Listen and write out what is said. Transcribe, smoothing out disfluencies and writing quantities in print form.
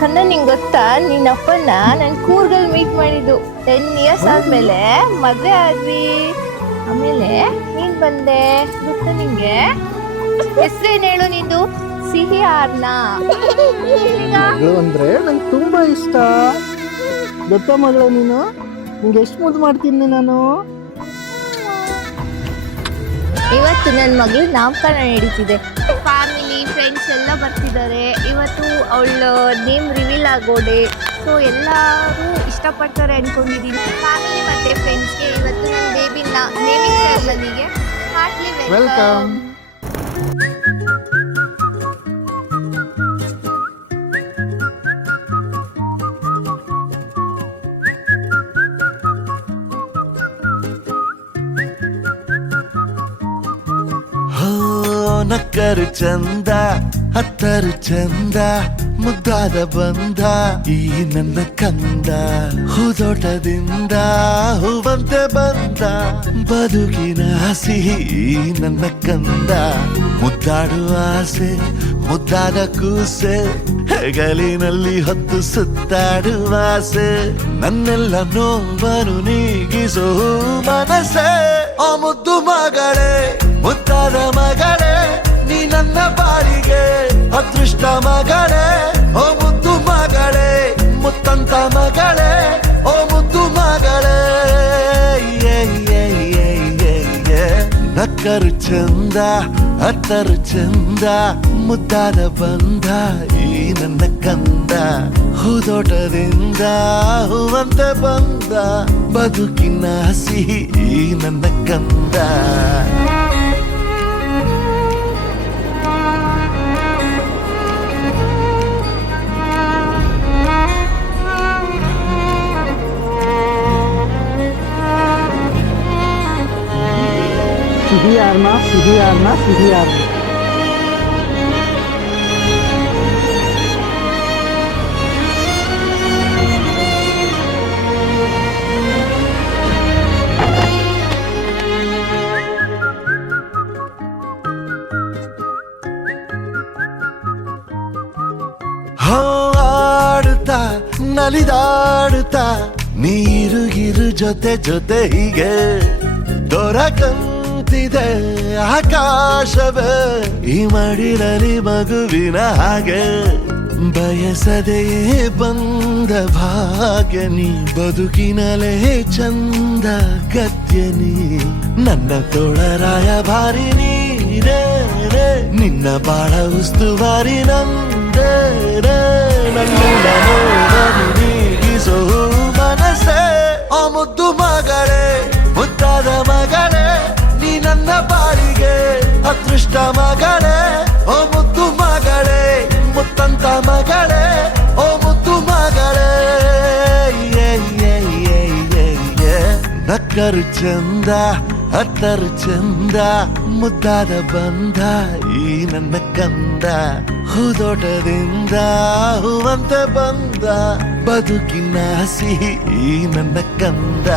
ಕನ್ನ ನಿಂಗೆ ಗೊತ್ತಾ, ನಿನ್ನಪ್ಪನ ನಾನು ಕೂರ್ಗಲ್ ಮೀಟ್ ಮಾಡಿದ್ದು 10 ಇಯರ್ಸ್ ಆದ್ಮೇಲೆ ಮದ್ವೆ ಆದ್ವಿ. ಆಮೇಲೆ ನೀನ್ ಬಂದೆ ಗೊತ್ತಾ ನಿಂಗೆ? ಹೆಸ್ರೇನ್ ಹೇಳು ನಿಂದು? ಸಿಹಿ ಆರ್ನ ಮಗಳು ಅಂದ್ರೆ ನಂಗೆ ತುಂಬಾ ಇಷ್ಟ. ಗೊತ್ತಾ ಮಗಳ, ನೀನು ನಿಂಗೆ ಎಷ್ಟು ಮುದ್ದು ಮಾಡ್ತೀನಿ ನಾನು. ಇವತ್ತು ನನ್ನ ಮಗಳು ನಾಮಕರಣ ನಡೀತಿದೆ. ಫ್ಯಾಮಿಲಿ ಫ್ರೆಂಡ್ಸ್ ಎಲ್ಲ ಬರ್ತಿದ್ದಾರೆ. ಇವತ್ತು ಅವಳ ನೇಮ್ ರಿವೀಲ್ ಆಗೋಡೆ. ಸೊ ಎಲ್ಲರೂ ಇಷ್ಟಪಡ್ತಾರೆ ಅನ್ಕೊಂಡಿದ್ದೀನಿ. ಫ್ಯಾಮಿಲಿ ಮತ್ತೆ ಫ್ರೆಂಡ್ಸ್ಗೆ ಇವತ್ತು ನನ್ನ ಬೇಬಿನ ನೇಮಿಂಗ್ ಸೆರೆಮನಿಗೆ ಹಾರ್ಟ್ಲಿ ವೆಲ್ಕಮ್. ನಕ್ಕರು ಚಂದ ಹತ್ತರು ಚಂದ ಮುದ್ದಾದ ಬಂದ ಈ ನನ್ನ ಕಂದ. ಹೂದೋಟದಿಂದ ಹೂವಂತೆ ಬಂದ ಬದುಕಿನ ಸಿಹಿ ನನ್ನ ಕಂದ. ಮುದ್ದಾಡುವ ಆಸೆ ಮುದ್ದಾದ ಕೂಸೆ ಹೆಗಲಿನಲ್ಲಿ ಹೊತ್ತು ಸುತ್ತಾಡುವ ಆಸೆ. ನನ್ನೆಲ್ಲ ನೋವನ್ನು ನೀಗಿಸೋ ಮನಸ್ಸೆ. ಆ ಮುದ್ದು ಮಗಳೇ ಮುದ್ದಾದ ಮಗಳೇ ನೀ ನನ್ನ ಬಾಳಿಗೆ ಅದೃಷ್ಟ ಮಗಳೇ. ಓ ಮುದ್ದು ಮಗಳೇ ಮುತ್ತಂತ ಮಗಳೇ ಓ ಮುದ್ದು ಮಗಳೇ. ನಕ್ಕರು ಚಂದ ಹತ್ತರು ಚಂದ ಮುದ್ದಾದ ಬಂದ ಈ ನನ್ನ ಕಂದ. ಹೂದೋಟದಿಂದ ಹೂವಂತೆ ಬಂದ ಬದುಕಿನ ಸಿಹಿ ಈ ನನ್ನ ಕಂದ. ಸಿಹಿ ಆರ್ನ ಸಿಹಿ ಆರ್ನ ಸಿಹಿ ಆರ್ನ. ಹಾಡುತ್ತಾ ನಲಿದಾಡುತ್ತಾ ನೀರುಗಿರು ಜೊತೆ ಜೊತೆ ಹೀಗೆ ದೊರಕಂತಿದೆ ಆಕಾಶವೇ ಈ ಮಡಿಲಲ್ಲಿ ಮಗುವಿನ ಹಾಗೆ. ಬಯಸದೆಯೇ ಬಂದ ಭಾಗ್ಯ ನೀ ಬದುಕಿನಲೇ ಚಂದ ಗದ್ಯ ನೀ. ನನ್ನ ತೋಳರಾಯ ಭಾರಿ ನೀರೇ ನಿನ್ನ ಬಾಳ ಉಸ್ತುವಾರಿ ನಂದೇ. ನನ್ನ ನೋವನ್ನು ನೀಗಿಸೋ ಮನಸ್ಸೇ. ಆ ಮುದ್ದು ಮಗಳೇ ಮುದ್ದಾದ ಮಗಳೇ ನೀ ನನ್ನ ಬಾಳಿಗೆ ಅದೃಷ್ಟ ಮಗಳೇ. ಓ ಮುದ್ದು ಮಗಳೇ ಮುತ್ತಂತ ಮಗಳೇ ಓ ಮುದ್ದು ಮಗಳೇ. ನಕ್ಕರು ಚಂದ ಹತ್ತರು ಚಂದ ಮುದ್ದಾದ ಬಂದ ಈ ನನ್ನ ಕಂದ. ಹೂದೋಟದಿಂದ ಹೂವಂತೆ ಬಂದ ಬದುಕಿನ ಸಿಹಿ ಈ ನನ್ನ ಕಂದ.